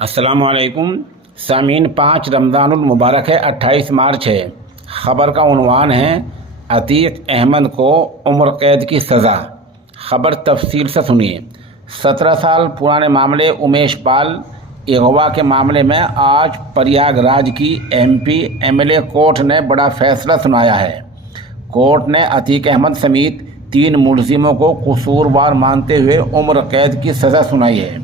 السلام علیکم سامعین، 5 رمضان المبارک ہے، 28 مارچ ہے۔ خبر کا عنوان ہے عتیق احمد کو عمر قید کی سزا۔ خبر تفصیل سے سنیے۔ 17 سال پرانے معاملے امیش پال اغوا کے معاملے میں آج پریاگ راج کی MP MLA کورٹ نے بڑا فیصلہ سنایا ہے۔ کورٹ نے عتیق احمد سمیت 3 ملزموں کو قصوروار مانتے ہوئے عمر قید کی سزا سنائی ہے۔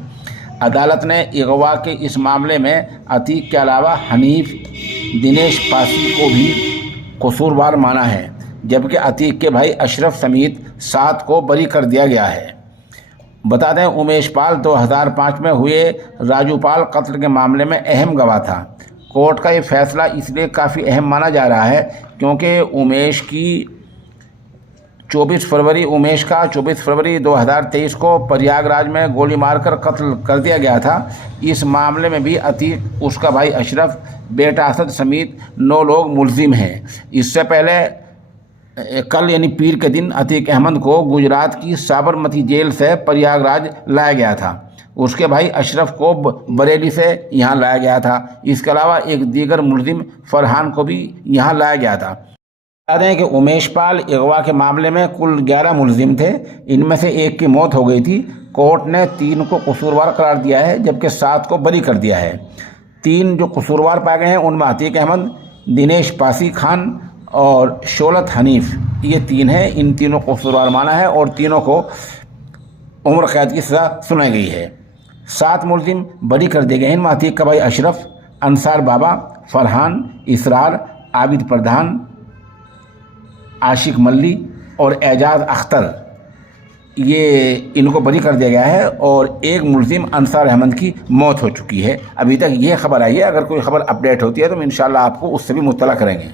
عدالت نے اغوا کے اس معاملے میں عتیق کے علاوہ حنیف دنیش پاسی کو بھی قصوروار مانا ہے، جبکہ عتیق کے بھائی اشرف سمیت 7 کو بری کر دیا گیا ہے۔ بتا دیں، امیش پال 2005 میں ہوئے راجو پال قتل کے معاملے میں اہم گواہ تھا۔ کورٹ کا یہ فیصلہ اس لیے کافی اہم مانا جا رہا ہے کیونکہ امیش کا 24 فروری 2023 کو پریاگ راج میں گولی مار کر قتل کر دیا گیا تھا۔ اس معاملے میں بھی عتیق، اس کا بھائی اشرف، بیٹا اسد سمیت 9 لوگ ملزم ہیں۔ اس سے پہلے کل یعنی پیر کے دن عتیق احمد کو گجرات کی سابرمتی جیل سے پریاگ راج لایا گیا تھا۔ اس کے بھائی اشرف کو بریلی سے یہاں لایا گیا تھا۔ اس کے علاوہ ایک دیگر ملزم فرحان کو بھی یہاں لایا گیا تھا۔ بتا دیں کہ امیش پال اغوا کے معاملے میں کل 11 ملزم تھے، ان میں سے ایک کی موت ہو گئی تھی۔ کورٹ نے 3 کو قصوروار قرار دیا ہے، جبکہ 7 کو بری کر دیا ہے۔ 3 جو قصوروار پائے گئے ہیں ان میں عتیق احمد، دنیش پاسی خان اور شولت حنیف، یہ 3 ہیں۔ ان تینوں کو قصوروار مانا ہے اور تینوں کو عمر قید کی سزا سنائی گئی ہے۔ 7 ملزم بری کر دیے گئے ہیں۔ ان میں عتیق کا بھائی اشرف، انصار بابا، فرحان، اسرار، عابد پردھان، عاشق ملی اور اعجاز اختر، یہ ان کو بری کر دیا گیا ہے اور ایک ملزم انصار احمد کی موت ہو چکی ہے۔ ابھی تک یہ خبر آئی ہے۔ اگر کوئی خبر اپڈیٹ ہوتی ہے تو ہم انشاءاللہ آپ کو اس سے بھی مطلع کریں گے۔